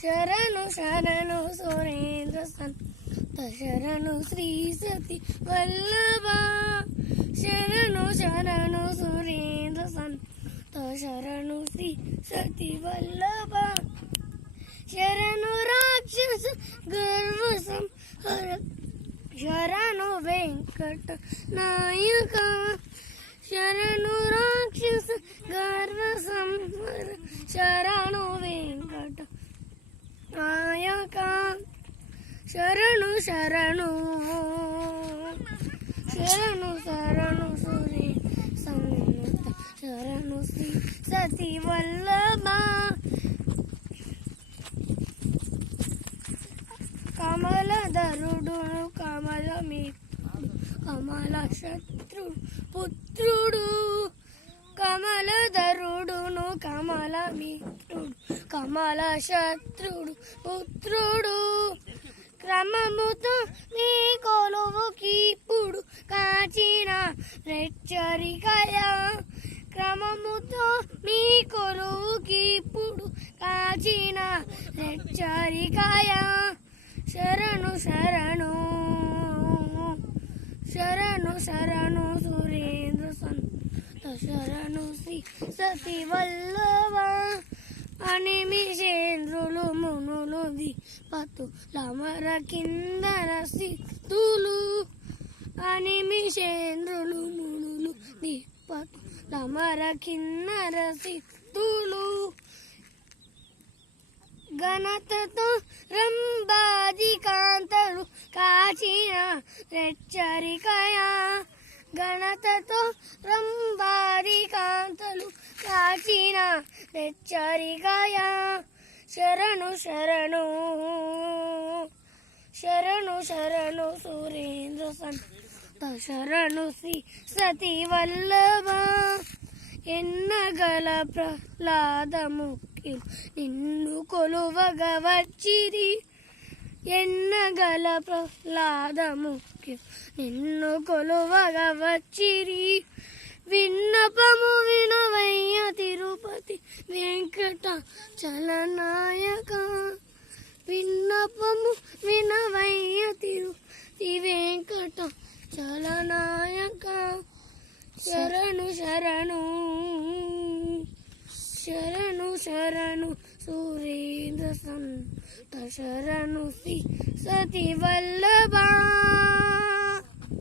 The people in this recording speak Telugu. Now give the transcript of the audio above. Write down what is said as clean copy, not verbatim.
శరణు శరణు సురేంద్ర సంత శరణు శ్రీ సతి వల్లభ శరణు శరణు సురేంద్ర సంత శరణు శ్రీ సతి వల్లభ శరణు రాక్షస గర్వ సంహర శరణు వెంకట నాయక శరణు రాక్షస గర్వ సంహర శరణు వెంకట నాయక శరణు శరణు శరణు శరణు సూర్య సంత శరణు శ్రీ సతి వల్లభ కమలధరుడు కమలమి కమల శత్రుడు పుత్రుడు కమలధరుడును కమలమిత్రుడు కమల శత్రుడు పుత్రుడు క్రమముతో మీ కొలువుకిప్పుడు కాచిన రెచ్చరికయ క్రమముతో మీ కొలువుకిప్పుడు కాచిన రెచ్చరికయ శరణు శరణు శరణు శరణు సురేంద్ర సంత శరణు శ్రీ సతి వల్లభ అనిమిషేంద్రులు మునులు దిపతు లమర కిందర సిద్ధులు అనిమిషేంద్రులు మునులు దిపతు లమర కిన్నర సిద్ధులు ఘనతతో రంబాది కాంతలు కాచిన రెచ్చరికయ ఘనతతో రంబాది కాంతలు కాచిన రెచ్చరికయ శరణు శరణు శరణు శరణు సురేంద్ర సంత శరణు శ్రీ సతి వల్లభ ఎన్నగల ప్రహ్లాదముఖ్యులు నిన్ను కొలువగా వచ్చిరి ఎన్నగల ప్రహ్లాదముఖ్యులు నిన్ను కొలువగా వచ్చిరి విన్నపము వినవయ్య తిరుపతి వెంకట చలనాయక విన్నపము వినవయ్య తిరుపతి వెంకట చలనాయక శరణు శరణు శరణు శరణు సురేంద్ర సంత శరణు శ్రీ సతి వల్లభ